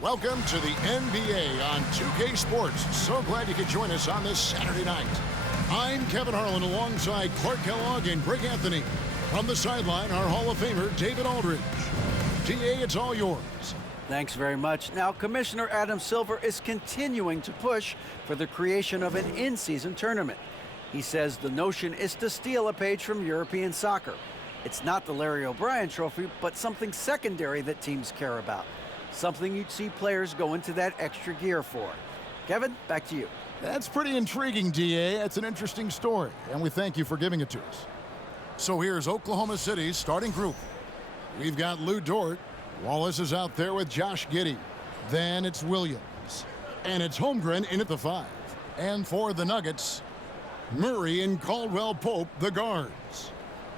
Welcome to the NBA on 2K Sports. So glad you could join us on this Saturday night. I'm Kevin Harlan alongside Clark Kellogg and Greg Anthony. From the sideline, our Hall of Famer, David Aldridge. DA, it's all yours. Thanks very much. Now, Commissioner Adam Silver is continuing to push for the creation of an in-season tournament. He says the notion is to steal a page from European soccer. It's not the Larry O'Brien Trophy, but something secondary that teams care about. Something you'd see players go into that extra gear for. Kevin, back to you. That's pretty intriguing, DA. That's an interesting story, and we thank you for giving it to us. So here's Oklahoma City's starting group. We've got Lou Dort. Wallace is out there with Josh Giddey. Then it's Williams. And it's Holmgren in at the 5. And for the Nuggets, Murray and Caldwell Pope, the guards.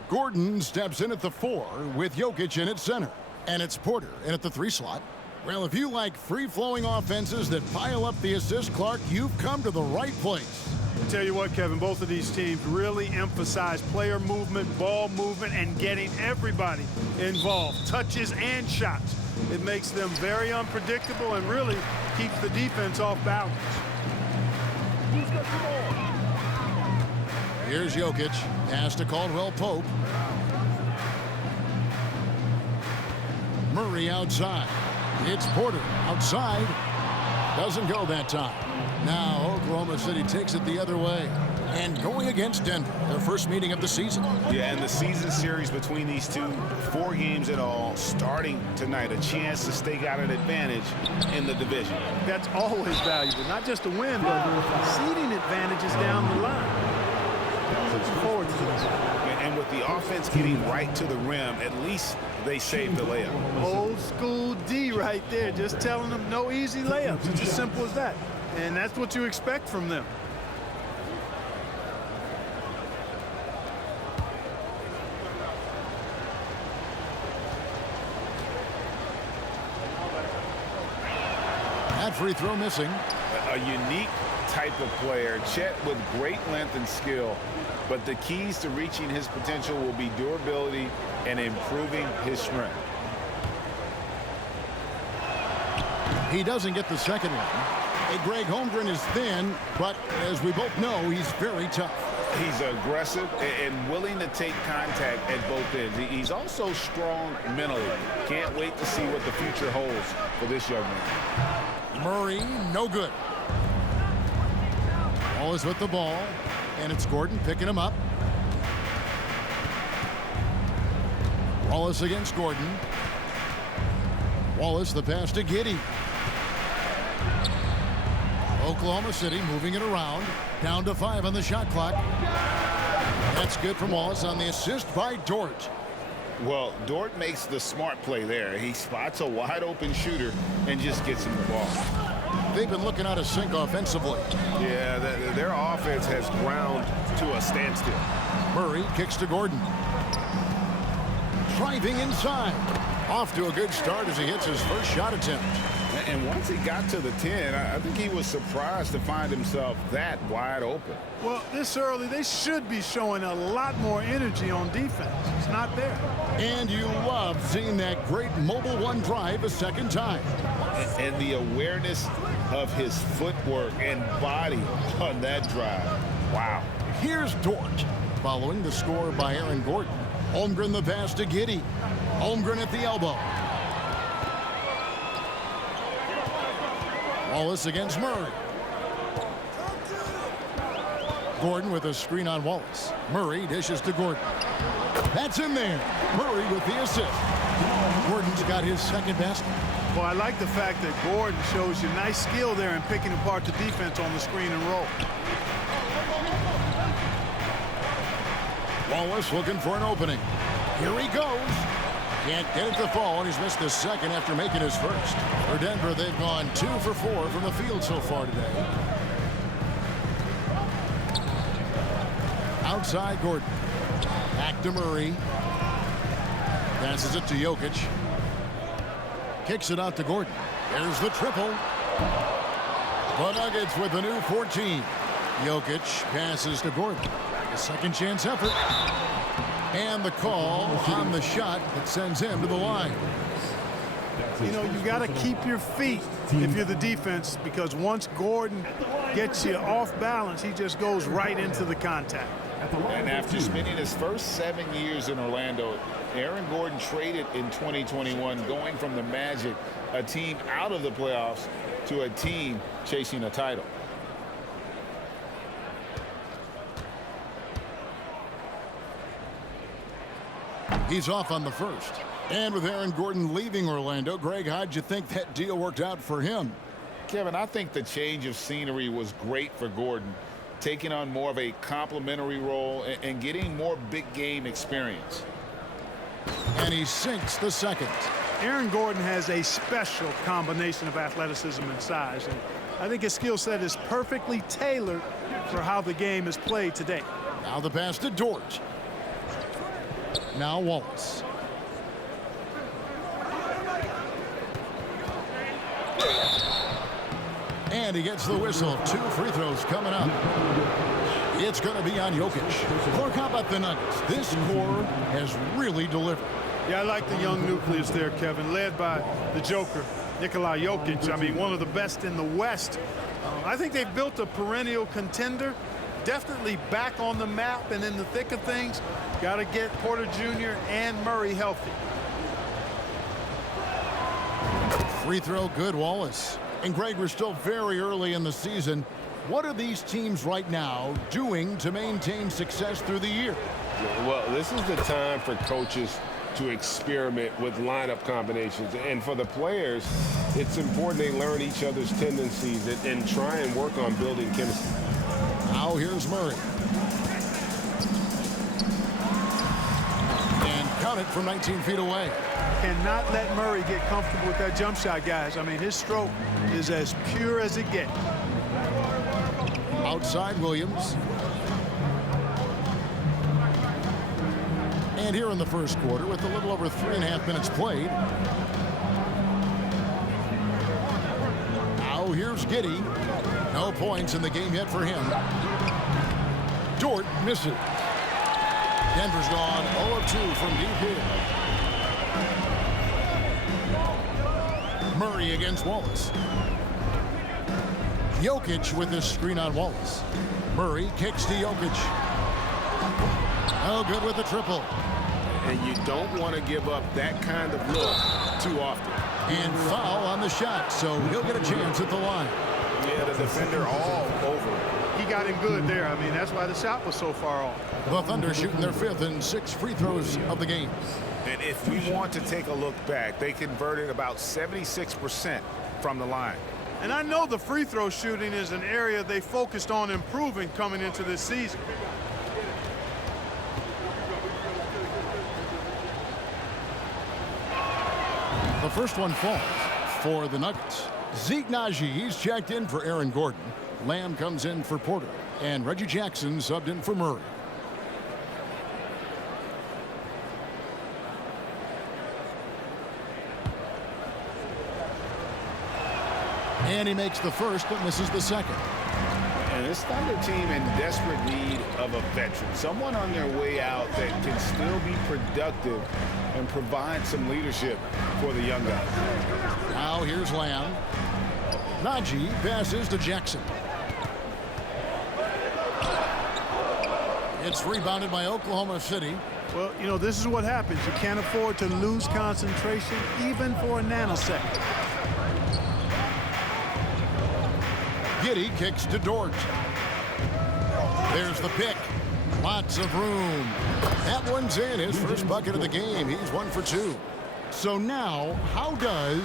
Gordon steps in at the 4 with Jokic in at center. And it's Porter in at the 3 slot. Well, if you like free-flowing offenses that pile up the assist, Clark, you've come to the right place. I'll tell you what, Kevin, both of these teams really emphasize player movement, ball movement, and getting everybody involved, touches and shots. It makes them very unpredictable and really keeps the defense off balance. Here's Jokic, pass to Caldwell Pope. Murray outside. It's Porter outside. Doesn't go that time. Now Oklahoma City takes it the other way. And going against Denver, their first meeting of the season. Yeah, and the season series between these two, 4 games in all, starting tonight. A chance to stake out an advantage in the division. That's always valuable, not just a win, but seeding advantages down the line. Looking forward to this. And with the offense getting right to the rim, at least they saved the layup. Old school D right there, just telling them no easy layups. It's as simple as that. And that's what you expect from them. That free throw missing. A unique type of player. Chet with great length and skill. But the keys to reaching his potential will be durability and improving his strength. He doesn't get the second one. Hey, Greg, Holmgren is thin, but as we both know, he's very tough. He's aggressive and willing to take contact at both ends. He's also strong mentally. Can't wait to see what the future holds for this young man. Murray, no good. Wallace with the ball, and it's Gordon picking him up. Wallace against Gordon. Wallace the pass to Giddey. Oklahoma City moving it around. Down to 5 on the shot clock. That's good from Wallace on the assist by Dort. Well, Dort makes the smart play there. He spots a wide open shooter and just gets him the ball. They've been looking out of sync offensively. Yeah, their offense has ground to a standstill. Murray kicks to Gordon. Driving inside. Off to a good start as he hits his first shot attempt. And once he got to the 10, I think he was surprised to find himself that wide open. Well, this early, they should be showing a lot more energy on defense. It's not there. And you love seeing that great mobile one drive a second time. And the awareness of his footwork and body on that drive. Wow. Here's Dort. Following the score by Aaron Gordon. Holmgren the pass to Giddey. Holmgren at the elbow. Wallace against Murray. Gordon with a screen on Wallace. Murray dishes to Gordon. That's in there. Murray with the assist. Gordon's got his second basket. Well, I like the fact that Gordon shows you nice skill there in picking apart the defense on the screen and roll. Wallace looking for an opening. Here he goes. Can't get it to fall, and he's missed the second after making his first. For Denver, they've gone 2 for 4 from the field so far today. Outside Gordon. Back to Murray. Passes it to Jokic. Kicks it out to Gordon. There's the triple. The Nuggets with a new 14. Jokic passes to Gordon. A second chance effort. And the call on the shot that sends him to the line. You know, you got to keep your feet if you're the defense, because once Gordon gets you off balance, he just goes right into the contact. And after spending his first 7 years in Orlando, Aaron Gordon traded in 2021, going from the Magic, a team out of the playoffs, to a team chasing a title. He's off on the first. And with Aaron Gordon leaving Orlando, Greg, how'd you think that deal worked out for him? Kevin, I think the change of scenery was great for Gordon, taking on more of a complimentary role and getting more big game experience. And he sinks the second. Aaron Gordon has a special combination of athleticism and size, and I think his skill set is perfectly tailored for how the game is played today. Now the pass to Dort. Now Wallace. And he gets the whistle. 2 free throws coming up. It's going to be on Jokic. Clark, how about the Nuggets? This core has really delivered. Yeah, I like the young nucleus there, Kevin, led by the Joker, Nikola Jokic. I mean, one of the best in the West. I think they've built a perennial contender, definitely back on the map and in the thick of things. Got to get Porter Jr. and Murray healthy. Free throw good, Wallace. And Greg, we're still very early in the season. What are these teams right now doing to maintain success through the year? Well, this is the time for coaches to experiment with lineup combinations. And for the players, it's important they learn each other's tendencies and try and work on building chemistry. Now here's Murray. And count it from 19 feet away. Cannot let Murray get comfortable with that jump shot, guys. I mean, his stroke is as pure as it gets. Outside Williams. And here in the first quarter, with a little over 3.5 minutes played. Now here's Giddey. No points in the game yet for him. Dort misses. Denver's gone 0 of 2 from deep here. Murray against Wallace. Jokic with this screen on Wallace. Murray kicks to Jokic. Oh, good with the triple. And you don't want to give up that kind of look too often. And foul on the shot, so he'll get a chance at the line. Yeah, the defender all over. He got him good there. I mean, that's why the shot was so far off. The Thunder shooting their 5th and 6th free throws of the game. And if we want to take a look back, they converted about 76% from the line. And I know the free throw shooting is an area they focused on improving coming into this season. The first one falls for the Nuggets. Zeke Naji, he's checked in for Aaron Gordon. Lamb comes in for Porter. And Reggie Jackson subbed in for Murray. And he makes the first, but misses the second. And this Thunder team in desperate need of a veteran. Someone on their way out that can still be productive and provide some leadership for the young guys. Now here's Lamb. Naji passes to Jackson. It's rebounded by Oklahoma City. Well, you know, this is what happens. You can't afford to lose concentration even for a nanosecond. Giddey kicks to Dort. There's the pick. Lots of room. That one's in. His first bucket of the game. He's 1 for 2. So now, how does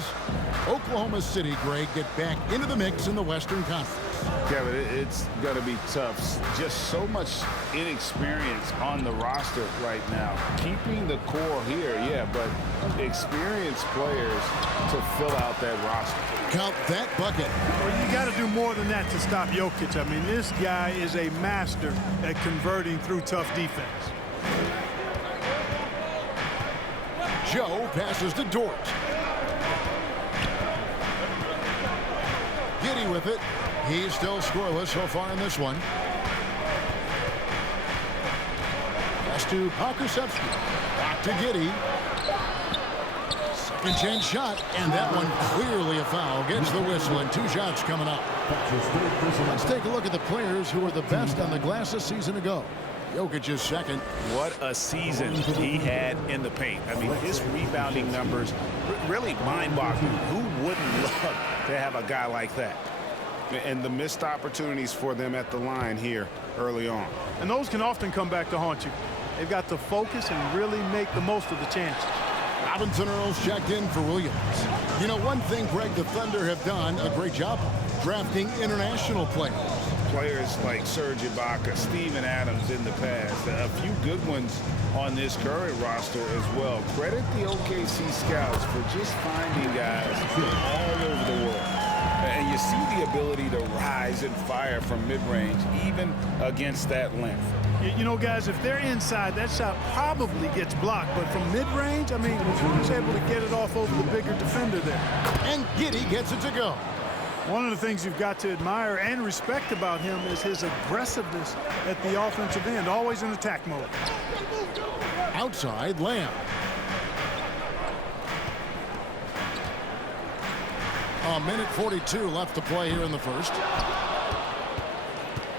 Oklahoma City, Greg, get back into the mix in the Western Conference? Kevin, it's going to be tough. Just so much inexperience on the roster right now. Keeping the core here, yeah, but experienced players to fill out that roster. Count that bucket. Well, you got to do more than that to stop Jokic. I mean, this guy is a master at converting through tough defense. Joe passes to Dort. Giddey with it. He's still scoreless so far in this one. Pass to Pokusevski. Back to Giddey. Second chance shot, and that one clearly a foul. Gets the whistle, and 2 shots coming up. Let's take a look at the players who were the best on the glass a season ago. Jokic is second. What a season he had in the paint. I mean, his rebounding numbers really mind-boggling. Who wouldn't love to have a guy like that? And the missed opportunities for them at the line here early on. And those can often come back to haunt you. They've got to focus and really make the most of the chances. Robinson Earls checked in for Williams. You know, one thing Greg, the Thunder have done a great job of, drafting international players. Players like Serge Ibaka, Steven Adams in the past, a few good ones on this current roster as well. Credit the OKC scouts for just finding guys all over the world. And you see the ability to rise and fire from mid-range, even against that length. You know, guys, if they're inside, that shot probably gets blocked. But from mid-range, I mean, he was able to get it off over the bigger defender there. And Giddey gets it to go. One of the things you've got to admire and respect about him is his aggressiveness at the offensive end, always in attack mode. Outside, Lamb. A minute 42 left to play here in the first.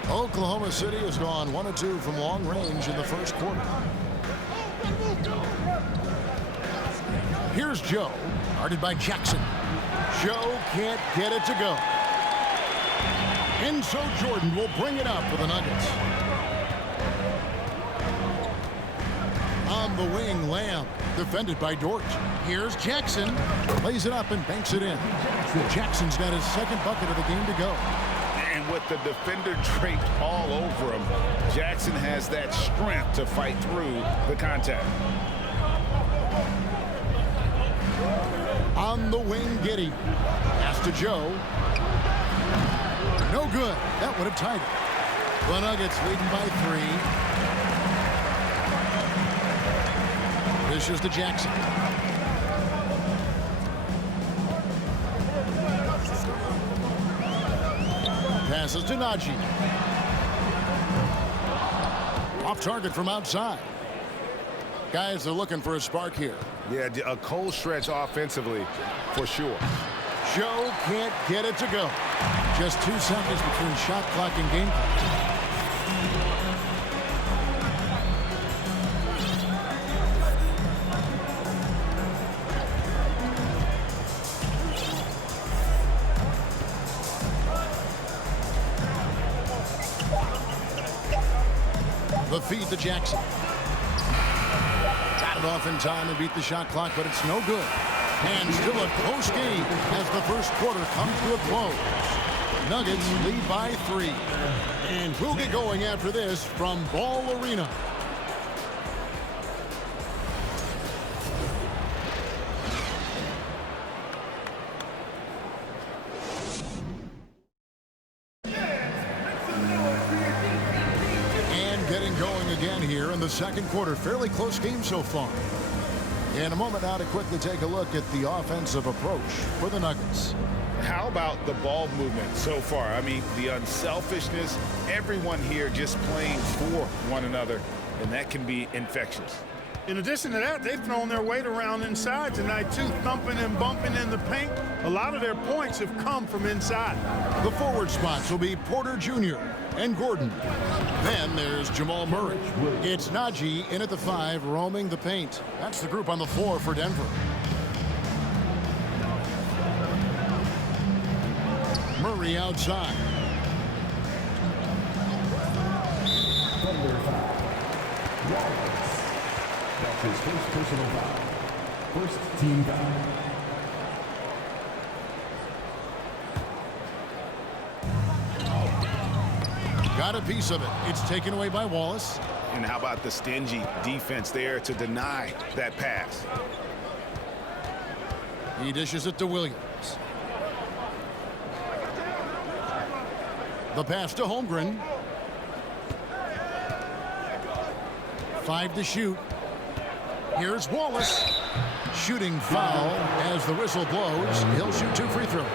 Oklahoma City has gone 1 of 2 from long range in the first quarter. Here's Joe, guarded by Jackson. Joe can't get it to go. And so Jordan will bring it up for the Nuggets. On the wing, Lamb, defended by Dort. Here's Jackson. Lays it up and banks it in. Jackson's got his second bucket of the game to go. And with the defender draped all over him, Jackson has that strength to fight through the contact. On the wing, Giddey. Pass to Joe. No good. That would have tied it. The Nuggets leading by 3. This is to Jackson. Passes to Najee. Off target from outside. Guys are looking for a spark here. Yeah, a cold stretch offensively for sure. Joe can't get it to go. Just 2 seconds between shot clock and game clock. The feed to Jackson. Got it off in time and beat the shot clock, but it's no good. And still a close game as the first quarter comes to a close. Nuggets lead by 3. And we'll get going after this from Ball Arena. And getting going again here in the second quarter. Fairly close game so far. In a moment now to quickly take a look at the offensive approach for the Nuggets. How about the ball movement so far? I mean, the unselfishness, everyone here just playing for one another, and that can be infectious. In addition to that, they've thrown their weight around inside tonight, too, thumping and bumping in the paint. A lot of their points have come from inside. The forward spots will be Porter Jr. and Gordon. Then there's Jamal Murray. It's Najee in at the 5, roaming the paint. That's the group on the floor for Denver. Murray outside. Thunder foul. Wallace. That's his first personal foul. First team foul. Got a piece of it. It's taken away by Wallace. And how about the stingy defense there to deny that pass? He dishes it to Williams. The pass to Holmgren. 5 to shoot. Here's Wallace. Shooting foul as the whistle blows. He'll shoot 2 free throws.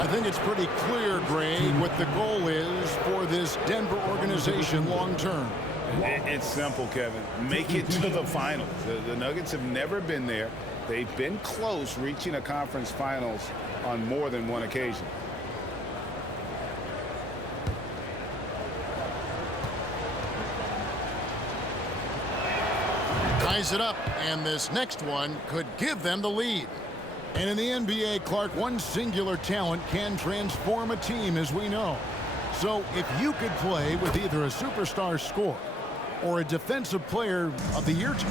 I think it's pretty clear, Greg, what the goal is for this Denver organization long term. It's simple, Kevin. Make it to the finals. The Nuggets have never been there, They've been close reaching a conference finals on more than one occasion. Ties it up, and this next one could give them the lead. And in the NBA, Clark, one singular talent can transform a team, as we know. So if you could play with either a superstar scorer or a defensive player of the year team,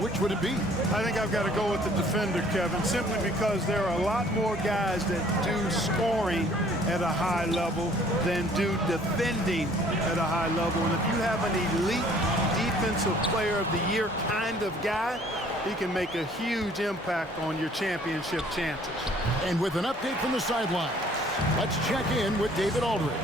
which would it be? I think I've got to go with the defender, Kevin, simply because there are a lot more guys that do scoring at a high level than do defending at a high level. And if you have an elite defensive player of the year kind of guy, he can make a huge impact on your championship chances. And with an update from the sidelines, let's check in with David Aldridge.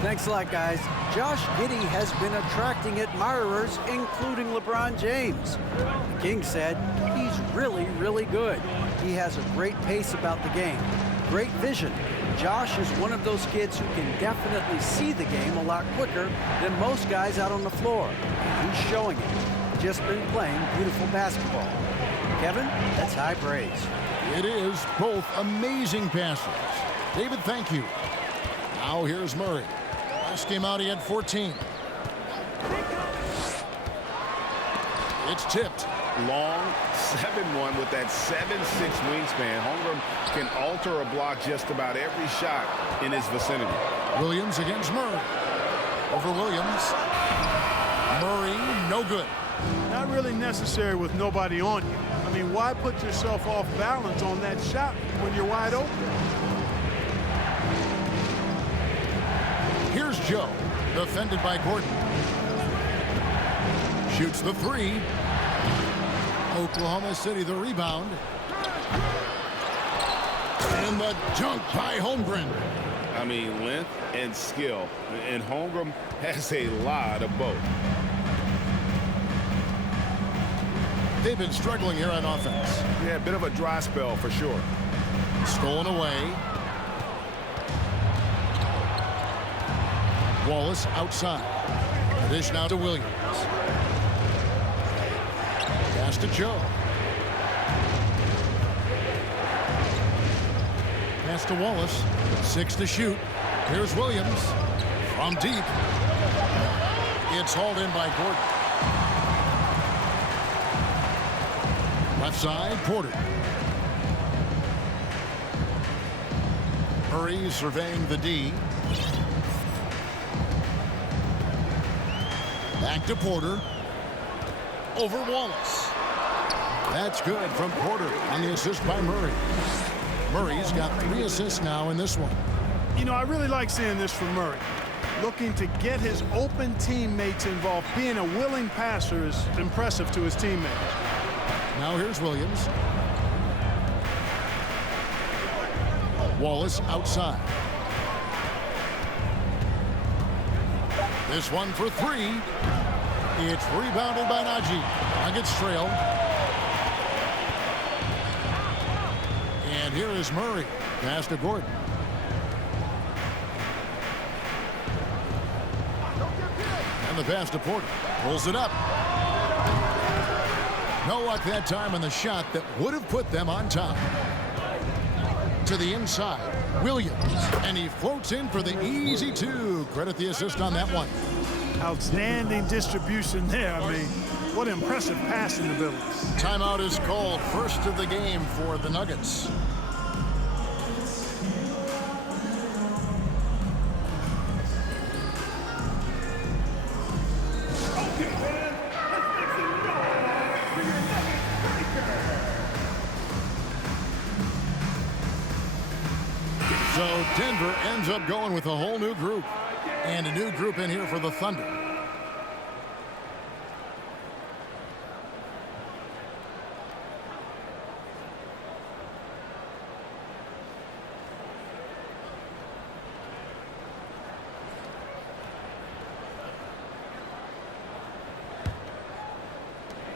Thanks a lot, guys. Josh Giddey has been attracting admirers, including LeBron James. The King said he's really, really good. He has a great pace about the game, great vision. Josh is one of those kids who can definitely see the game a lot quicker than most guys out on the floor. And he's showing it. Just been playing beautiful basketball. Kevin, that's high praise. It is both amazing passes. David, thank you. Now here's Murray. Last game out, he had 14. It's tipped. Long 7-1 with that 7'6" wingspan. Holmgren can alter a block just about every shot in his vicinity. Williams against Murray. Over Williams. Murray, no good. Not really necessary with nobody on you. I mean, why put yourself off balance on that shot when you're wide open? Here's Joe, defended by Gordon. Shoots the three. Oklahoma City the rebound. And the dunk by Holmgren. I mean, length and skill. And Holmgren has a lot of both. They've been struggling here on offense. Yeah, a bit of a dry spell for sure. Stolen away. Wallace outside. Dish now to Williams. Pass to Joe. Pass to Wallace. 6 to shoot. Here's Williams. From deep. It's hauled in by Gordon. Left side, Porter. Murray surveying the D. Back to Porter. Over Wallace. That's good from Porter on the assist by Murray. Murray's got 3 assists now in this one. You know, I really like seeing this from Murray. Looking to get his open teammates involved. Being a willing passer is impressive to his teammates. Now here's Williams. Wallace outside. This one for 3. It's rebounded by Najee. Nuggets trail. And here is Murray. Pass to Gordon. And the pass to Porter. Pulls it up. No luck that time on the shot that would have put them on top. To the inside, Williams. And he floats in for the easy 2. Credit the assist on that one. Outstanding distribution there. I mean, what impressive passing ability. Timeout is called. First of the game for the Nuggets. So Denver ends up going with a whole new group. And a new group in here for the Thunder.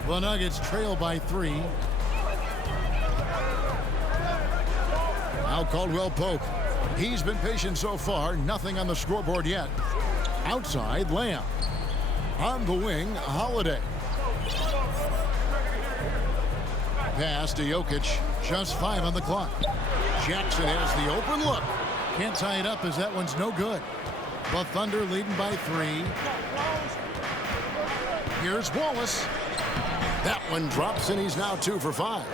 The Nuggets trail by 3. Now Caldwell Pope. He's been patient so far. Nothing on the scoreboard yet. Outside, Lamb. On the wing, Holiday. pass to Jokic. Just 5 on the clock. Jackson has the open look. Can't tie it up as that one's no good. The Thunder leading by 3. Here's Wallace. That one drops, and he's now 2 for 5.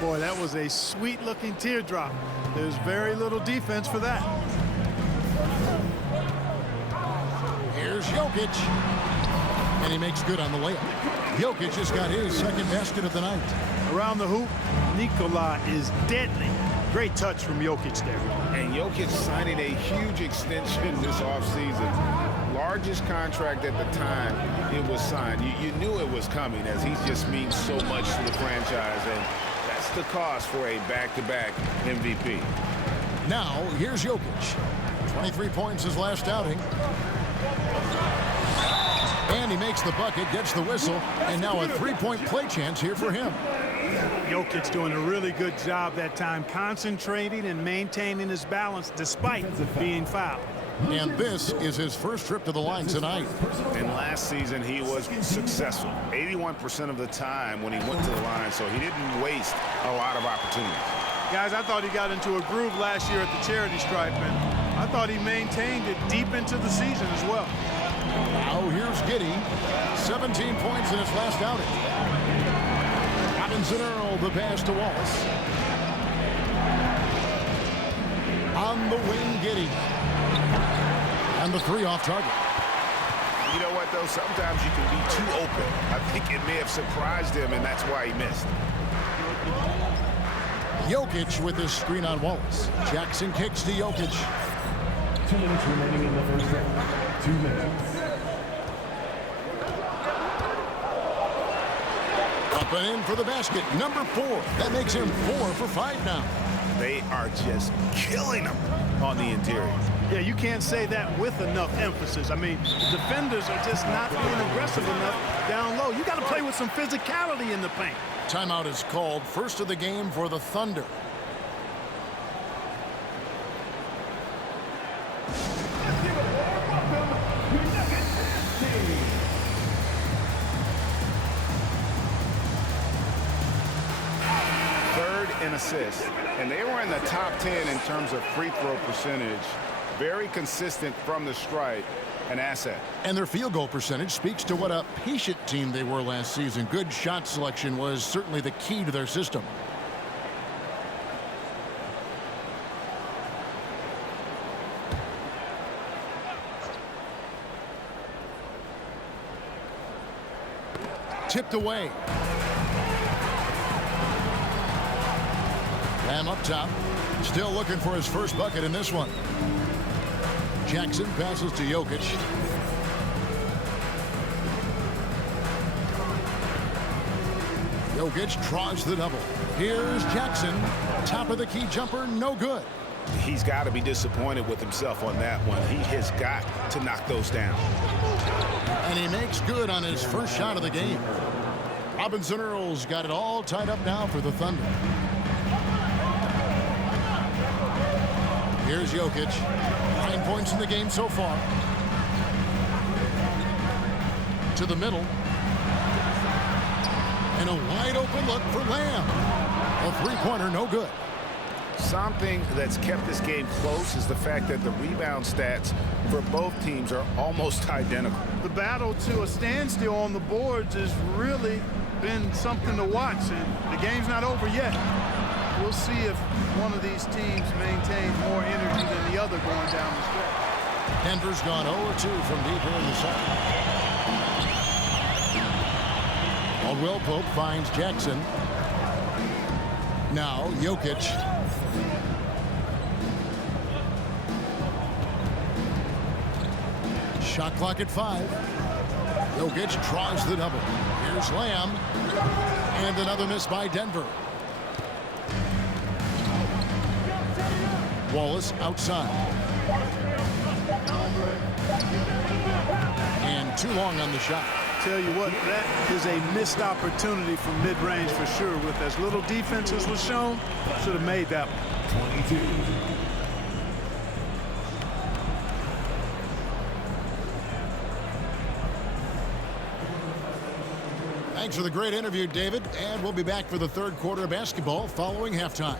Boy, that was a sweet-looking teardrop. There's very little defense for that. Here's Jokic. And he makes good on the layup. Jokic just got his second basket of the night. Around the hoop, Nikola is deadly. Great touch from Jokic there. And Jokic signing a huge extension this offseason. Largest contract at the time it was signed. You knew it was coming, as he just means so much to the franchise. And that's the cost for a back-to-back MVP. Now, here's Jokic. 23 points his last outing. And he makes the bucket, gets the whistle, and now a 3-point play chance here for him. Jokic doing a really good job that time, concentrating and maintaining his balance despite being fouled. And this is his first trip to the line tonight. And last season, he was successful 81% of the time when he went to the line, so he didn't waste a lot of opportunities. Guys, I thought he got into a groove last year at the charity stripe, and I thought he maintained it deep into the season as well. Now here's Giddey. 17 points in his last outing. Robinson Earl, the pass to Wallace. On the wing, Giddey. And the 3 off target. You know what, though? Sometimes you can be too open. I think it may have surprised him, and that's why he missed. Jokic with his screen on Wallace. Jackson kicks to Jokic. 2 minutes remaining in the first half. 2 minutes. Up and in for the basket. Number 4. That makes him 4 for 5 now. They are just killing him on the interior. Yeah, you can't say that with enough emphasis. I mean, defenders are just not being aggressive enough down low. You got to play with some physicality in the paint. Timeout is called. First of the game for the Thunder. Third in assists, and they were in the top 10 in terms of free throw percentage. Very consistent from the stripe, an asset. And their field goal percentage speaks to what a patient team they were last season. Good shot selection was certainly the key to their system. Tipped away. Lamb up top. Still looking for his first bucket in this one. Jackson passes to Jokic. Jokic draws the double. Here's Jackson. Top of the key jumper, no good. He's got to be disappointed with himself on that one. He has got to knock those down. And he makes good on his first shot of the game. Robinson Earl's got it all tied up now for the Thunder. Here's Jokic. 9 points in the game so far. To the middle. And a wide open look for Lamb. A three-pointer, no good. Something that's kept this game close is the fact that the rebound stats for both teams are almost identical. The battle to a standstill on the boards has really been something to watch, and the game's not over yet. We'll see if one of these teams maintains more energy than the other going down the stretch. Denver's gone 0-2 from deep here in the second. Caldwell Pope finds Jackson. Now Jokic. Shot clock at 5. Jokic draws the double. Here's Lamb. And another miss by Denver. Wallace outside. And too long on the shot. Tell you what, that is a missed opportunity from mid-range for sure. With as little defense as was shown, should have made that one. 22. Thanks for the great interview, David. And we'll be back for the third quarter of basketball following halftime.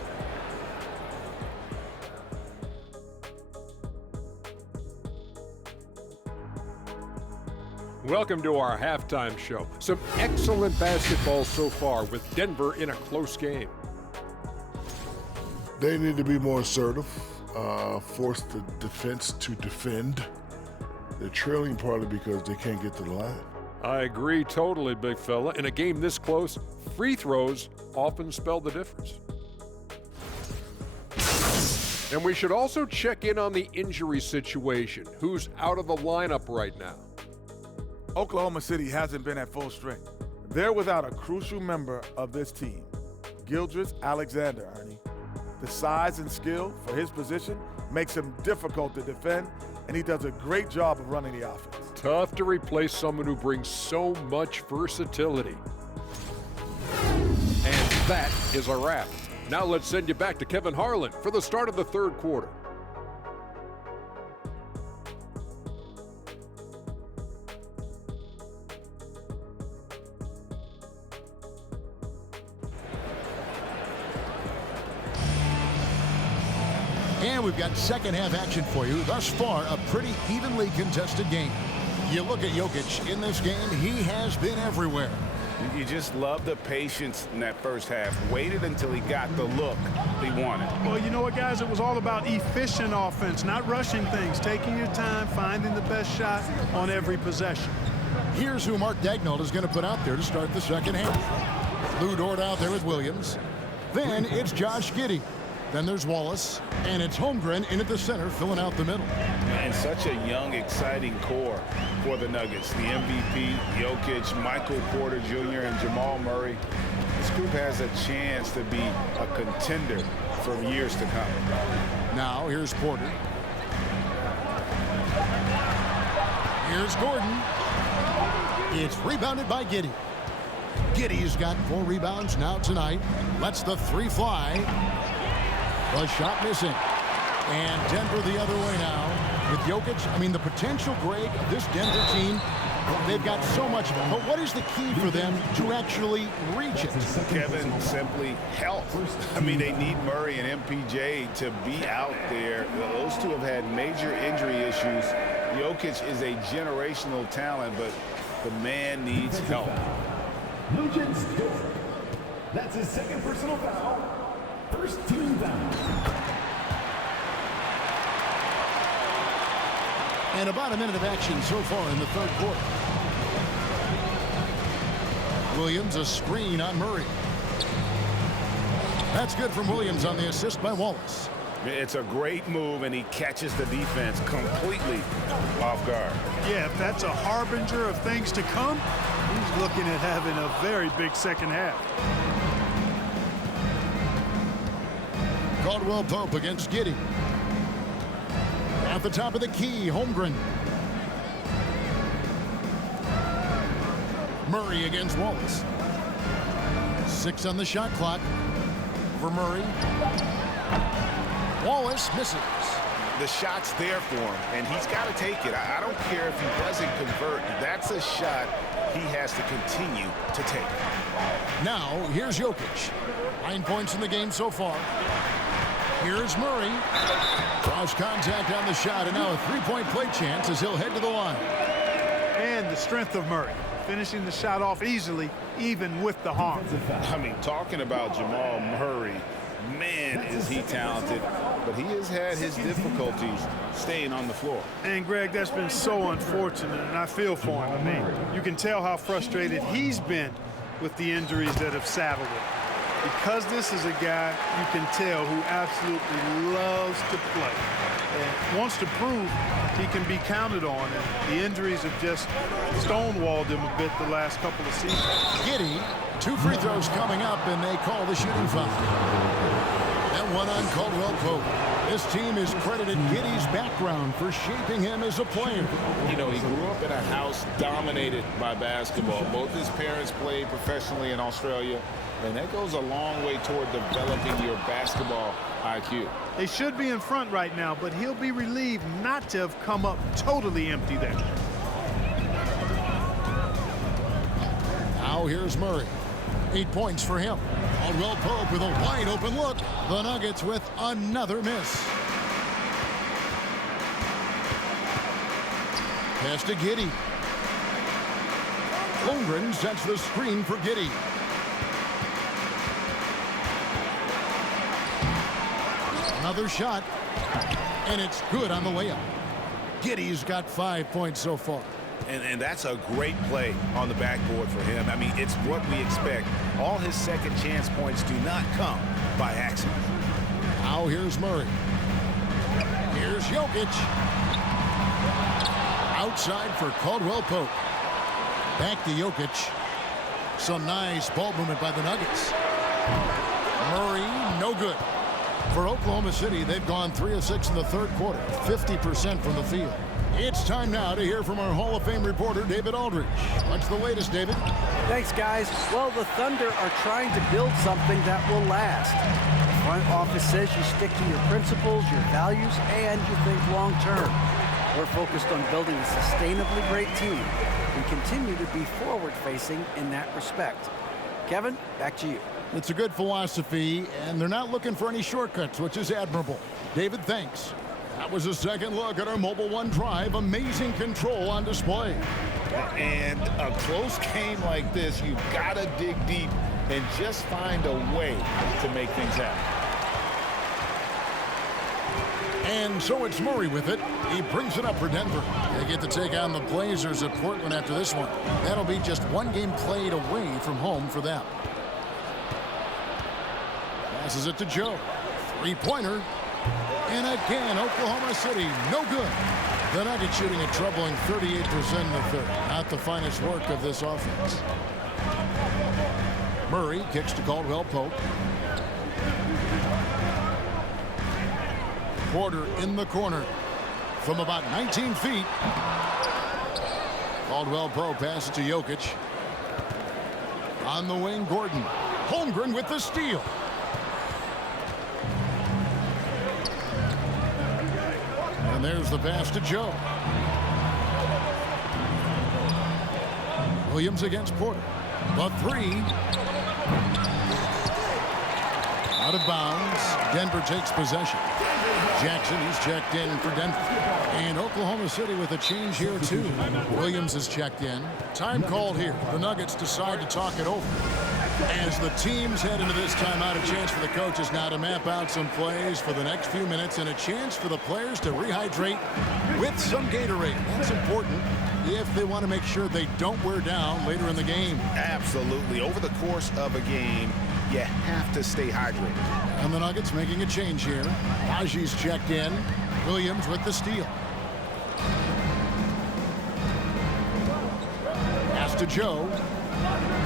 Welcome to our halftime show. Some excellent basketball so far with Denver in a close game. They need to be more assertive, force the defense to defend. They're trailing partly because they can't get to the line. I agree totally, big fella. In a game this close, free throws often spell the difference. And we should also check in on the injury situation. Who's out of the lineup right now? Oklahoma City hasn't been at full strength. They're without a crucial member of this team, Gildress Alexander, Ernie. The size and skill for his position makes him difficult to defend, and he does a great job of running the offense. Tough to replace someone who brings so much versatility. And that is a wrap. Now let's send you back to Kevin Harlan for the start of the third quarter. And we've got second half action for you. Thus far, a pretty evenly contested game. You look at Jokic in this game, he has been everywhere. You just love the patience in that first half. Waited until he got the look he wanted. Well, you know what, guys? It was all about efficient offense, not rushing things, taking your time, finding the best shot on every possession. Here's who Mark Daigneault is going to put out there to start the second half. Lou Dort out there with Williams. Then it's Josh Giddey. Then there's Wallace, and it's Holmgren in at the center, filling out the middle. And such a young, exciting core for the Nuggets. The MVP, Jokic, Michael Porter Jr., and Jamal Murray. This group has a chance to be a contender for years to come. Now, here's Porter. Here's Gordon. It's rebounded by Giddey. Giddey's got 4 rebounds now tonight. Lets the 3 fly. The shot missing. And Denver the other way now. With Jokic, I mean, the potential, Greg, this Denver team, they've got so much. But what is the key for them to actually reach it? Kevin, simply health. I mean, they need Murray and MPJ to be out there. Those two have had major injury issues. Jokic is a generational talent, but the man needs help. Luguentz Dort. That's his second personal foul. First team foul. And about a minute of action so far in the third quarter. Williams, a screen on Murray. That's good from Williams on the assist by Wallace. It's a great move, and he catches the defense completely off guard. Yeah, if that's a harbinger of things to come, he's looking at having a very big second half. Caldwell Pope against Giddey. At the top of the key, Holmgren. Murray against Wallace. 6 on the shot clock for Murray. Wallace misses. The shot's there for him, and he's got to take it. I don't care if he doesn't convert. That's a shot he has to continue to take. Now, here's Jokic. 9 points in the game so far. Here's Murray. Draws contact on the shot, and now a 3-point play chance as he'll head to the line. And the strength of Murray, finishing the shot off easily, even with the harm. I mean, talking about Jamal Murray, man, is he talented, but he has had his difficulties staying on the floor. And, Greg, that's been so unfortunate, and I feel for him. I mean, you can tell how frustrated he's been with the injuries that have saddled him. Because this is a guy you can tell who absolutely loves to play and wants to prove he can be counted on, and the injuries have just stonewalled him a bit the last couple of seasons. Giddey, 2 free throws coming up, and they call the shooting foul. And one on Caldwell Pope. This team is credited Giddey's background for shaping him as a player. You know, he grew up in a house dominated by basketball. Both his parents played professionally in Australia, and that goes a long way toward developing your basketball IQ. They should be in front right now, but he'll be relieved not to have come up totally empty there. Now Now here's Murray. 8 points for him. Caldwell Pope with a wide open look. The Nuggets with another miss. Pass to Giddey. Holmgren sets the screen for Giddey. Another shot, and it's good on the layup. Giddey's got 5 points so far. And that's a great play on the backboard for him. I mean, it's what we expect. All his second chance points do not come by accident. Now here's Murray. Here's Jokic. Outside for Caldwell Pope. Back to Jokic. Some nice ball movement by the Nuggets. Murray, no good. For Oklahoma City, they've gone 3 of 6 in the third quarter, 50% from the field. It's time now to hear from our Hall of Fame reporter, David Aldridge. What's the latest, David? Thanks, guys. Well, the Thunder are trying to build something that will last. The front office says you stick to your principles, your values, and you think long term. We're focused on building a sustainably great team. We continue to be forward-facing in that respect. Kevin, back to you. It's a good philosophy, and they're not looking for any shortcuts, which is admirable. David, thanks. That was a second look at our Mobile One Drive. Amazing control on display. And a close game like this, you've got to dig deep and just find a way to make things happen. And so it's Murray with it. He brings it up for Denver. They get to take on the Blazers at Portland after this one. That'll be just one game played away from home for them. Passes it to Joe. Three-pointer. And again, Oklahoma City, no good. The Nuggets shooting a troubling 38% in the third. Not the finest work of this offense. Murray kicks to Caldwell Pope. Porter in the corner from about 19 feet. Caldwell Pope passes to Jokic. On the wing, Gordon. Holmgren with the steal. And there's the pass to Joe. Williams against Porter. The three. Out of bounds. Denver takes possession. Jackson, he's checked in for Denver. And Oklahoma City with a change here, too. Williams is checked in. Time called here. The Nuggets decide to talk it over. As the teams head into this timeout, a chance for the coaches now to map out some plays for the next few minutes and a chance for the players to rehydrate with some Gatorade. That's important if they want to make sure they don't wear down later in the game. Absolutely. Over the course of a game, you have to stay hydrated. And the Nuggets making a change here. Aji's checked in. Williams with the steal. Pass to Joe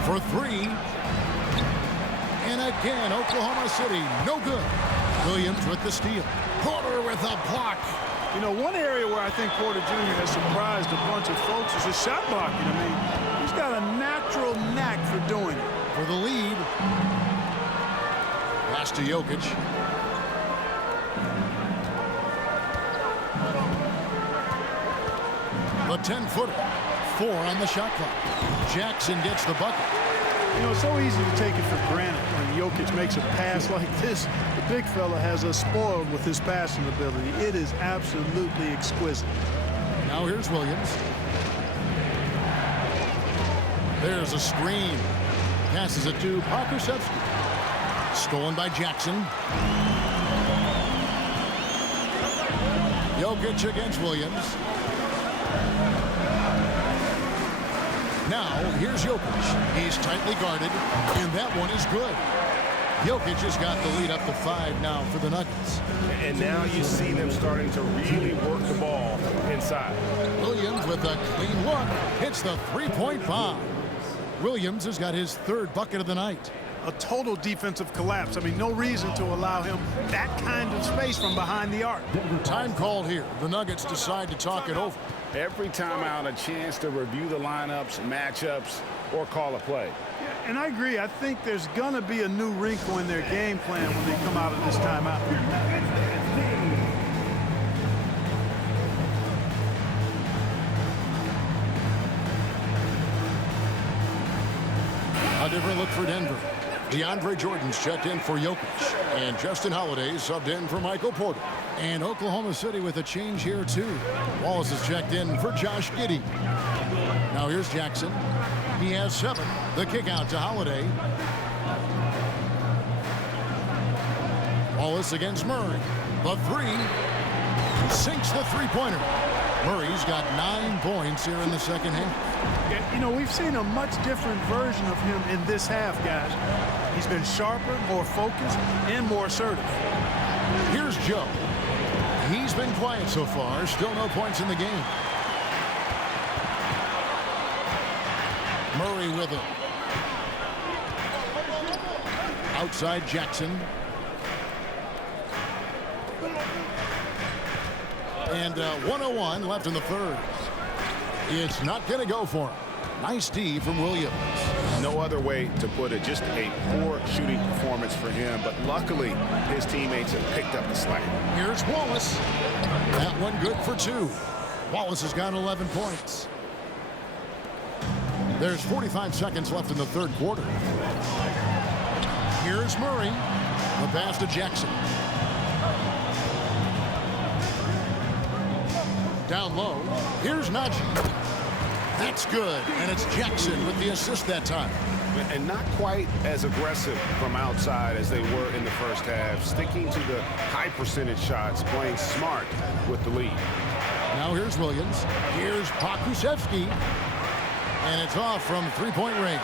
for three. And again, Oklahoma City, no good. Williams with the steal. Porter with a block. You know, one area where I think Porter Jr. has surprised a bunch of folks is his shot blocking. I mean, he's got a natural knack for doing it. For the lead. Pass to Jokic. The 10-footer. 4 on the shot clock. Jackson gets the bucket. You know, it's so easy to take it for granted when Jokic makes a pass like this. The big fella has us spoiled with his passing ability. It is absolutely exquisite. Now here's Williams. There's a screen. Passes it to Pokusevski. Stolen by Jackson. Jokic against Williams. Now, here's Jokic. He's tightly guarded, and that one is good. Jokic has got the lead up to 5 now for the Nuggets. And now you see them starting to really work the ball inside. Williams with a clean look hits the three-point bomb. Williams has got his 3rd bucket of the night. A total defensive collapse. I mean, no reason to allow him that kind of space from behind the arc. Time called here. The Nuggets decide to talk it over. Every timeout, a chance to review the lineups, matchups, or call a play. Yeah, and I agree. I think there's going to be a new wrinkle in their game plan when they come out of this timeout. different look for Denver. DeAndre Jordan's checked in for Jokic. And Justin Holiday subbed in for Michael Porter. And Oklahoma City with a change here, too. Wallace is checked in for Josh Giddey. Now here's Jackson. He has 7. The kick out to Holiday. Wallace against Murray. The 3. Sinks the three-pointer. Murray's got 9 points here in the second half. Yeah, you know, we've seen a much different version of him in this half, guys. He's been sharper, more focused, and more assertive. Here's Joe. He's been quiet so far. Still no points in the game. Murray with it. Outside Jackson. And 1:01 left in the third. It's not going to go for him. Nice D from Williams. No other way to put it. Just a poor shooting performance for him. But luckily, his teammates have picked up the slack. Here's Wallace. That one good for 2. Wallace has got 11 points. There's 45 seconds left in the third quarter. Here's Murray. The pass to Jackson. Down low. Here's Najee. That's good. And it's Jackson with the assist that time. And not quite as aggressive from outside as they were in the first half. Sticking to the high percentage shots, playing smart with the lead. Now here's Williams. Here's Pokusevski. And it's off from three-point range.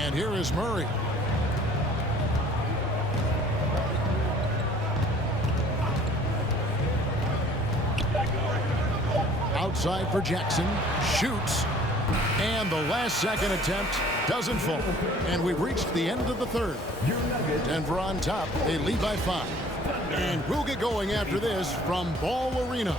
And here is Murray. Outside for Jackson. Shoots. And the last second attempt doesn't fall. And we've reached the end of the third. Denver on top. They lead by 5. And we'll get going after this from Ball Arena.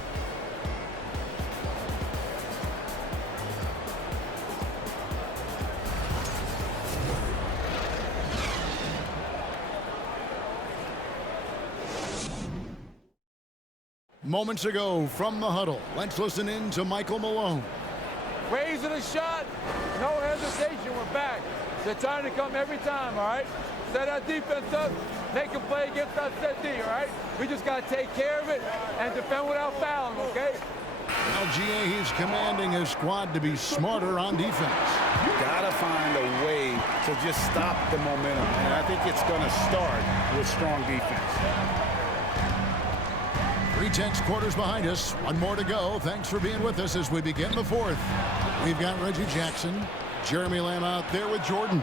Moments ago from the huddle, let's listen in to Michael Malone. Raising the shot, no hesitation, we're back. They're trying to come every time, all right? Set our defense up, make a play against our set D, all right? We just got to take care of it and defend without fouling, okay? Now, GA, he's commanding his squad to be smarter on defense. Gotta find a way to just stop the momentum, and I think it's going to start with strong defense. 3/10 quarters behind us. One more to go. Thanks for being with us as we begin the fourth. We've got Reggie Jackson, Jeremy Lamb out there with Jordan.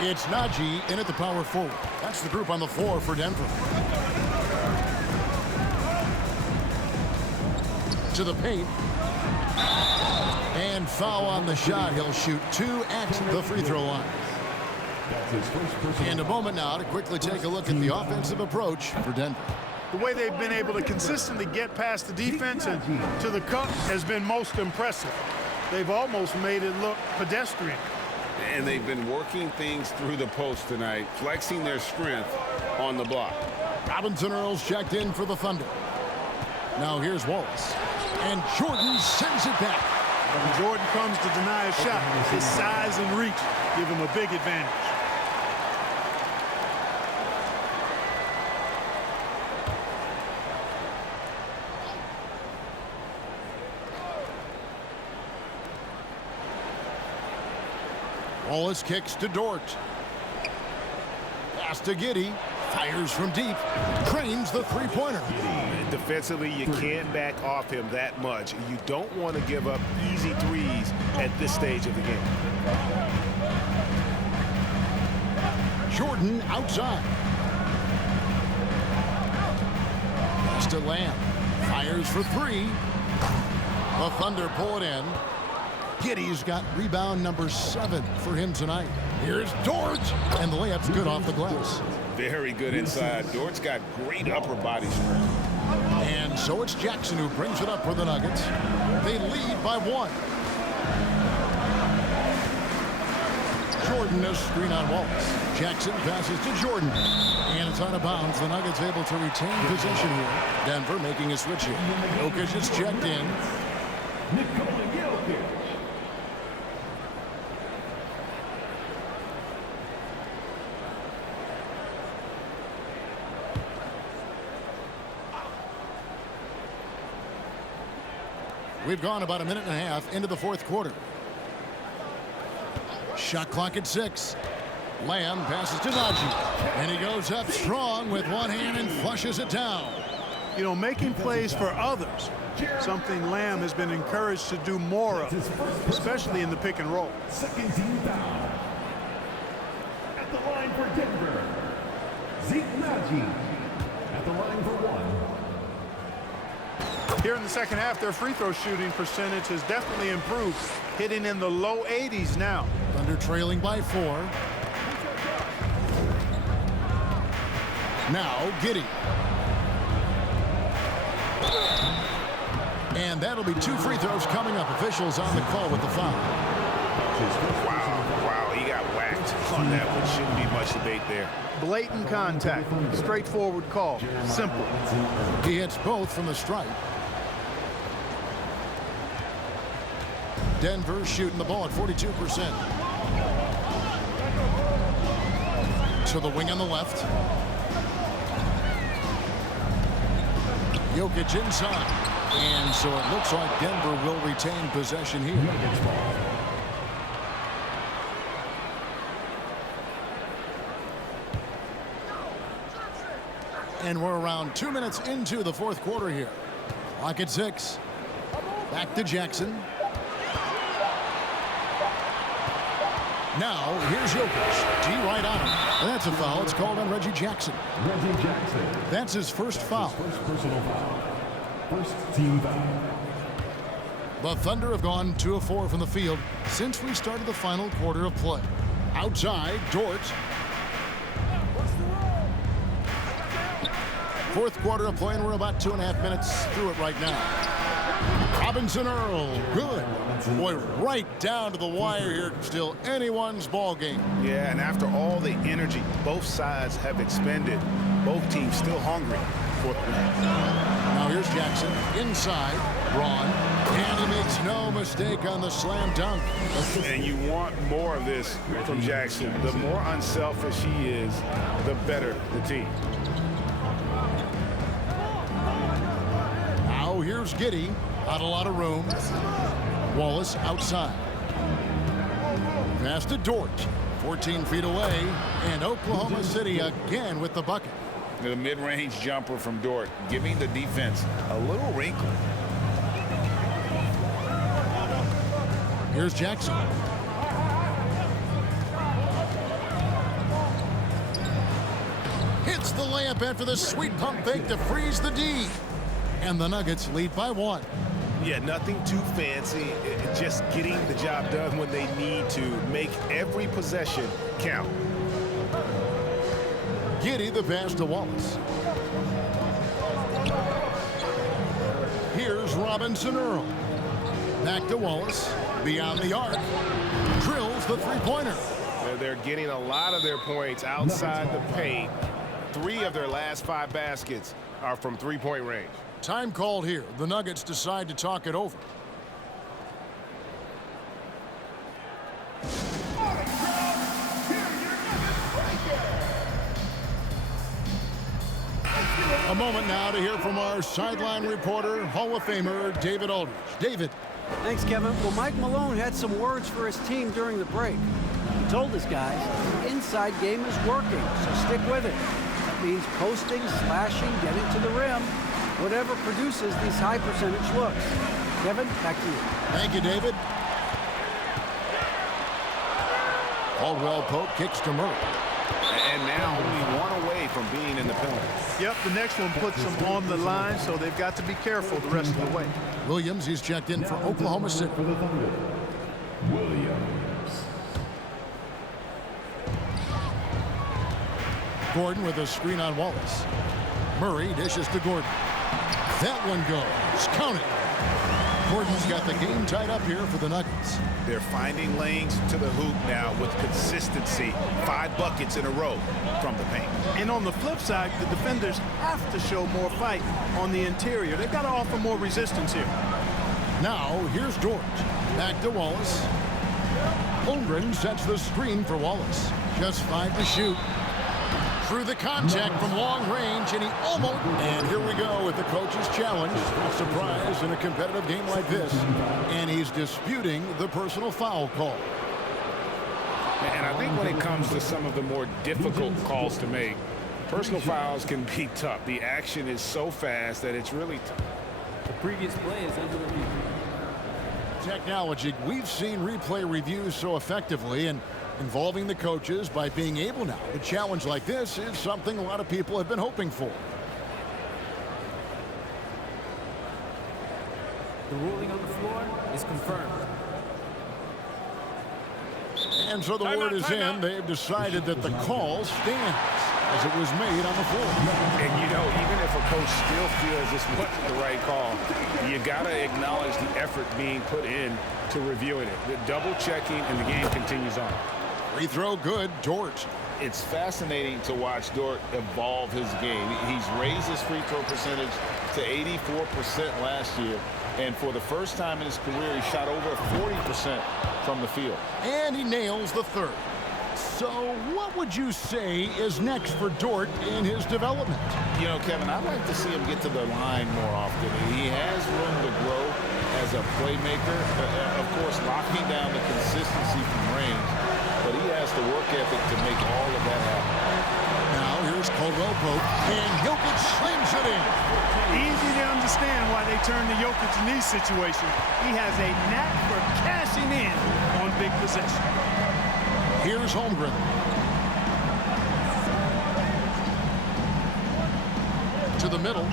It's Najee in at the power forward. That's the group on the floor for Denver. To the paint. And foul on the shot. He'll shoot 2 at the free throw line. And a moment now to quickly take a look at the offensive approach for Denver. The way they've been able to consistently get past the defense and to the cup has been most impressive. They've almost made it look pedestrian. And they've been working things through the post tonight, flexing their strength on the block. Robinson Earls checked in for the Thunder. Now here's Wallace. And Jordan sends it back. When Jordan comes to deny a shot, his size and reach give him a big advantage. Wallace kicks to Dort. Pass to Giddey. Fires from deep. Trains the three-pointer. Defensively, you can't back off him that much. You don't want to give up easy threes at this stage of the game. Jordan outside. Pass to Lamb. Fires for 3. The Thunder pull it in. Giddey's got rebound number 7 for him tonight. Here's Dort, and the layup's good off the glass. Very good inside. Dort's got great upper body strength. And so it's Jackson who brings it up for the Nuggets. They lead by 1. Jordan a screen on Wallace. Jackson passes to Jordan. And it's out of bounds. The Nuggets able to retain possession here. Denver making a switch here. Jokic is checked in. We've gone about a minute and a half into the fourth quarter. Shot clock at 6. Lamb passes to Najee. And he goes up strong with one hand and flushes it down. You know, making plays for others, something Lamb has been encouraged to do more of, especially in the pick and roll. Second team foul. At the line for Denver, Zeke Najee. At the line for 1. Here in the second half, their free throw shooting percentage has definitely improved, hitting in the low 80s now. Thunder trailing by 4. Now Giddey. And that'll be 2 free throws coming up. Officials on the call with the foul. Wow, he got whacked on that one. Shouldn't be much debate there. Blatant contact, straightforward call, simple. He hits both from the stripe. Denver shooting the ball at 42%. To the wing on the left. Jokic inside. And so it looks like Denver will retain possession here. And we're around 2 minutes into the fourth quarter here. Clock at 6. Back to Jackson. Now, here's Jokic. D right on him. And that's a foul. It's called on Reggie Jackson. Reggie Jackson. That's his first foul. First personal foul. First team foul. The Thunder have gone 2 of 4 from the field since we started the final quarter of play. Outside, Dort. Fourth quarter of play, and we're about 2.5 minutes through it right now. Robinson Earl, good. Boy, right down to the wire here. Still anyone's ball game. Yeah, and after all the energy both sides have expended, both teams still hungry for the win. Now here's Jackson inside. Braun, and he makes no mistake on the slam dunk. And you want more of this from Jackson. The more unselfish he is, the better the team. Now here's Giddey. Not a lot of room. Wallace outside. Pass to Dort. 14 feet away. And Oklahoma City again with the bucket. The mid-range jumper from Dort, giving the defense a little wrinkle. Here's Jackson. Hits the layup after the sweet pump fake to freeze the D. And the Nuggets lead by 1. Yeah, nothing too fancy. Just getting the job done when they need to. Make every possession count. Giddey the pass to Wallace. Here's Robinson Earl. Back to Wallace. Beyond the arc. Drills the three-pointer. They're getting a lot of their points outside the paint. 3 of their last 5 baskets are from three-point range. Time called here. The Nuggets decide to talk it over. A moment now to hear from our sideline reporter, Hall of Famer David Aldridge. David. Thanks, Kevin. Well, Mike Malone had some words for his team during the break. He told his guys the inside game is working, so stick with it. That means posting, slashing, getting to the rim, whatever produces these high percentage looks. Kevin, back to you. Thank you, David. Caldwell Pope kicks to Murray. And now only 1 away from being in the penalty. Yep, the next one puts them on the line, so they've got to be careful the rest of the way. Williams, he's checked in for Oklahoma City. For the Thunder, Williams. Gordon with a screen on Wallace. Murray dishes to Gordon. That one goes. Count it. Gordon's got the game tied up here for the Nuggets. They're finding lanes to the hoop now with consistency. 5 buckets in a row from the paint. And on the flip side, the defenders have to show more fight on the interior. They've got to offer more resistance here. Now, here's Dort. Back to Wallace. Holmgren sets the screen for Wallace. Just 5 to shoot. Through the contact from long range, and he almost... And here we go with the coach's challenge. A surprise in a competitive game like this. And he's disputing the personal foul call. And I think when it comes to some of the more difficult calls to make, personal fouls can be tough. The action is so fast that it's really tough. The previous play is under review. Technology, we've seen replay reviews so effectively, and involving the coaches by being able now to challenge like this is something a lot of people have been hoping for. The ruling on the floor is confirmed. And so the word is in. They've decided that the call stands as it was made on the floor. And you know, even if a coach still feels this wasn't the right call, you got to acknowledge the effort being put in to reviewing it. The double checking, and the game continues on. Free throw good, Dort. It's fascinating to watch Dort evolve his game. He's raised his free throw percentage to 84% last year. And for the first time in his career, he shot over 40% from the field. And he nails the third. So what would you say is next for Dort in his development? You know, Kevin, I'd like to see him get to the line more often. He has room to grow as a playmaker. Of course, locking down the consistency from range. But he has the work ethic to make all of that happen. Now here's Caldwell Pope, and Jokic slings it in. Easy to understand why they turn to Jokic in these situations. He has a knack for cashing in on big possession. Here's Holmgren. To the middle.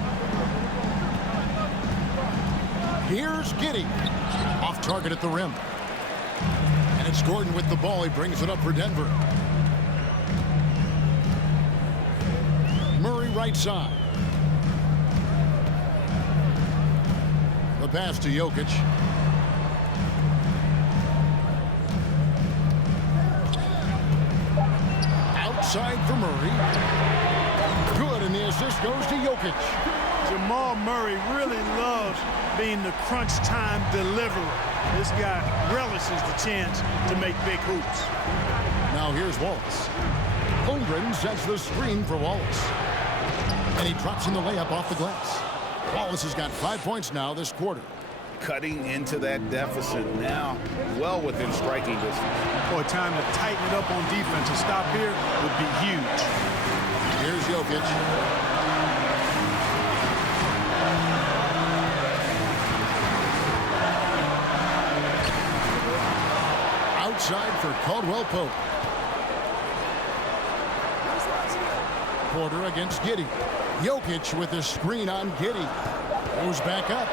Here's Giddey. Off target at the rim. And it's Gordon with the ball. He brings it up for Denver. Murray right side. The pass to Jokic. Outside for Murray. Good, and the assist goes to Jokic. Jamal Murray really loves being the crunch time deliverer. This guy relishes the chance to make big hoops. Now here's Wallace. Holmgren sets the screen for Wallace. And he drops in the layup off the glass. Wallace has got 5 points now this quarter. Cutting into that deficit now, well within striking distance. Boy, time to tighten it up on defense. A stop here would be huge. Here's Jokic. Outside for Caldwell Pope. Porter against Giddey. Jokic with a screen on Giddey. Goes back up.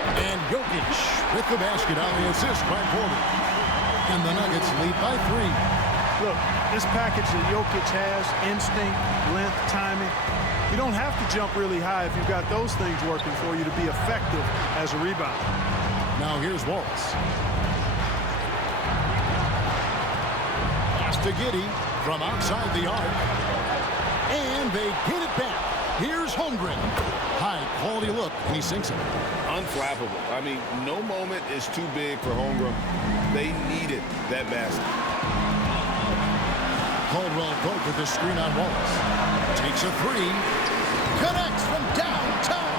And Jokic with the basket on the assist by Porter. And the Nuggets lead by 3. Look, this package that Jokic has, instinct, length, timing, you don't have to jump really high if you've got those things working for you to be effective as a rebounder. Now here's Wallace. Pass to Giddey from outside the arc. And they get it back. Here's Holmgren. High quality look, and he sinks it. Unflappable. I mean, no moment is too big for Holmgren. They needed that basket. Caldwell Pope with the screen on Wallace. Takes a three. Connects from downtown.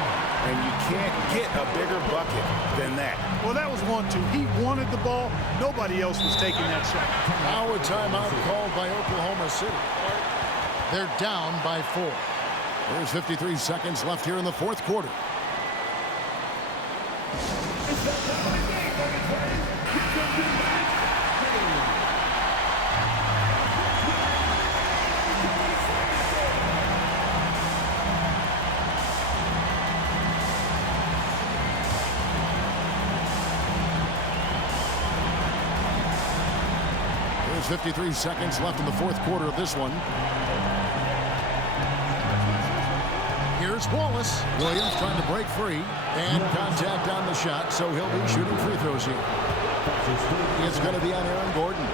And you can't get a bigger bucket than that. Well, that was 1-2. He wanted the ball. Nobody else was taking that shot. Now a timeout called by Oklahoma City. They're down by 4. There's 53 seconds left here in the fourth quarter. There's 53 seconds left in the fourth quarter of this one. Here's Wallace. Williams trying to break free. And contact on the shot, so he'll be shooting free throws here. It's going to be on Aaron Gordon.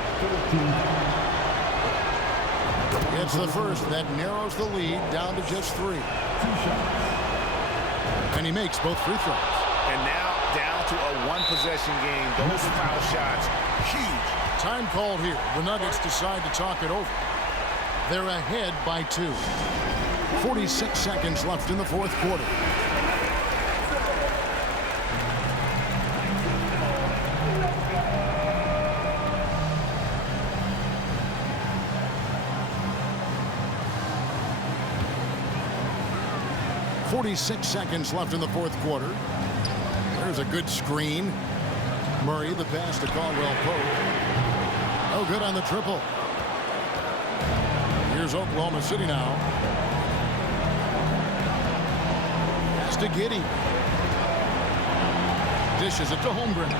It's the first that narrows the lead down to just 3. And he makes both free throws. And now down to a one-possession game. Those foul shots, huge. Time called here. The Nuggets decide to talk it over. They're ahead by 2. 46 seconds left in the fourth quarter. There's a good screen. Murray, the pass to Caldwell Pope. No good on the triple. Here's Oklahoma City now. Pass to Giddey. Dishes it to Holmgren.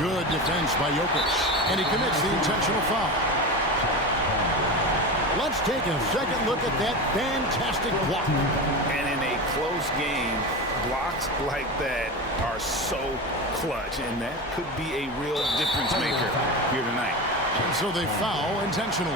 Good defense by Jokic. And he commits the intentional foul. Let's take a second look at that fantastic block. And in a close game, blocks like that are so clutch, and that could be a real difference maker here tonight. And so they foul intentionally.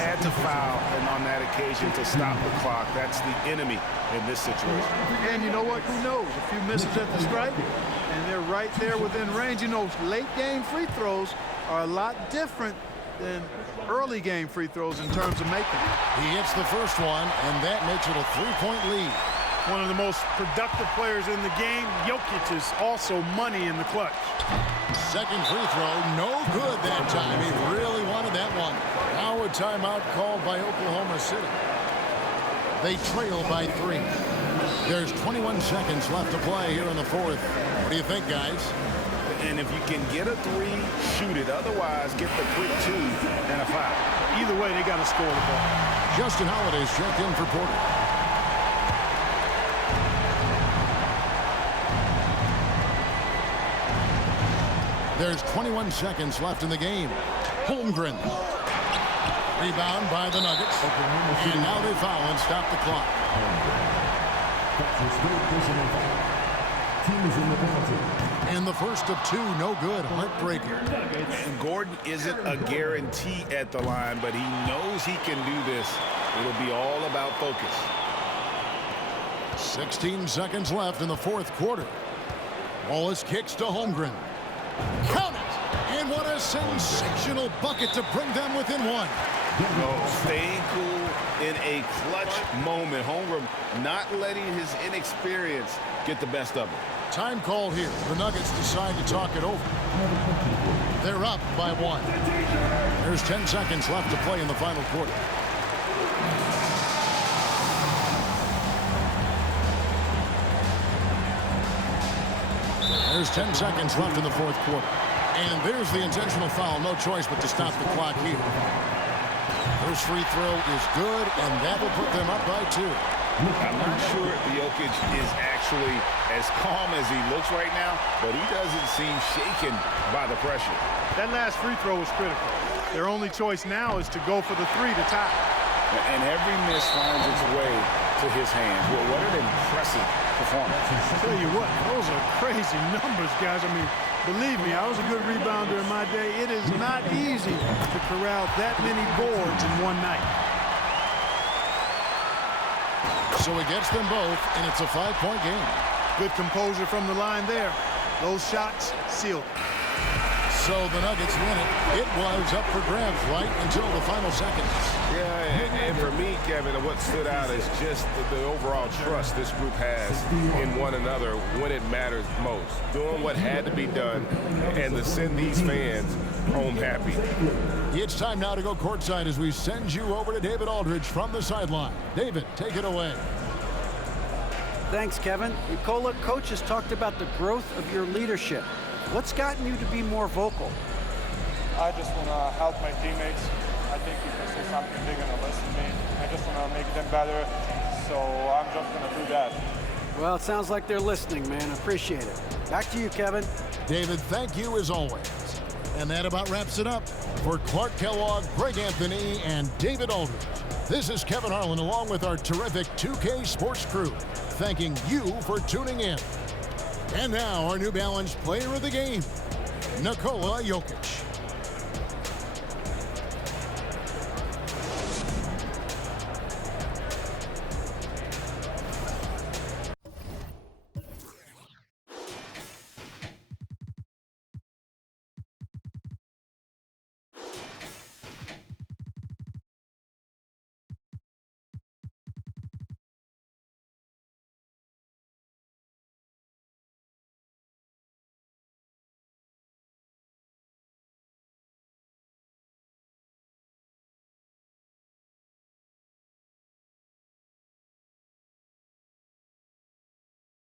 Had to foul, and on that occasion to stop the clock. That's the enemy in this situation. And you know what? Who knows? A few misses at the stripe, and they're right there within range. You know, late game free throws are a lot different than early game free throws in terms of making. He hits the first one, and that makes it a 3-point lead. One of the most productive players in the game. Jokic is also money in the clutch. Second free throw, no good that time. He really wanted that one. Now a timeout called by Oklahoma City. They trail by 3. There's 21 seconds left to play here in the fourth. What do you think, guys? And if you can get a 3, shoot it. Otherwise, get the quick 2 and a foul. Either way, they got to score the ball. Justin Holiday's checked in for Porter. There's 21 seconds left in the game. Holmgren. Rebound by the Nuggets. And now they foul and stop the clock. And the first of 2, no good. Heartbreaker. And Gordon isn't a guarantee at the line, but he knows he can do this. It'll be all about focus. 16 seconds left in the fourth quarter. Wallace kicks to Holmgren. Count it! And what a sensational bucket to bring them within 1. Staying cool in a clutch moment. Holmgren not letting his inexperience get the best of him. Time called here. The Nuggets decide to talk it over. They're up by 1. There's 10 seconds left to play in the final quarter. There's 10 seconds left in the fourth quarter. And there's the intentional foul. No choice but to stop the clock here. First free throw is good, and that will put them up by 2. I'm not sure Jokic is actually as calm as he looks right now, but he doesn't seem shaken by the pressure. That last free throw was critical. Their only choice now is to go for the 3 to tie. And every miss finds its way to his hands. Well, what an impressive performance. I'll tell you what, those are crazy numbers, guys. I mean, believe me, I was a good rebounder in my day. It is not easy to corral that many boards in one night. So he gets them both, and it's a 5-point game. Good composure from the line there. Those shots sealed. So the Nuggets win it. It was up for grabs right until the final seconds. Yeah, and for me, Kevin, what stood out is just the overall trust this group has in one another when it matters most. Doing what had to be done and to send these fans home happy. It's time now to go courtside as we send you over to David Aldridge from the sideline. David, take it away. Thanks, Kevin. Nicola, coach has talked about the growth of your leadership. What's gotten you to be more vocal? I just want to help my teammates. I think if they say something, they're going to listen to me. I just want to make them better, so I'm just going to do that. Well, it sounds like they're listening, man. Appreciate it. Back to you, Kevin. David, thank you as always. And that about wraps it up. For Clark Kellogg, Greg Anthony, and David Aldridge, this is Kevin Harlan along with our terrific 2K Sports crew, thanking you for tuning in. And now our New Balance player of the game, Nikola Jokic.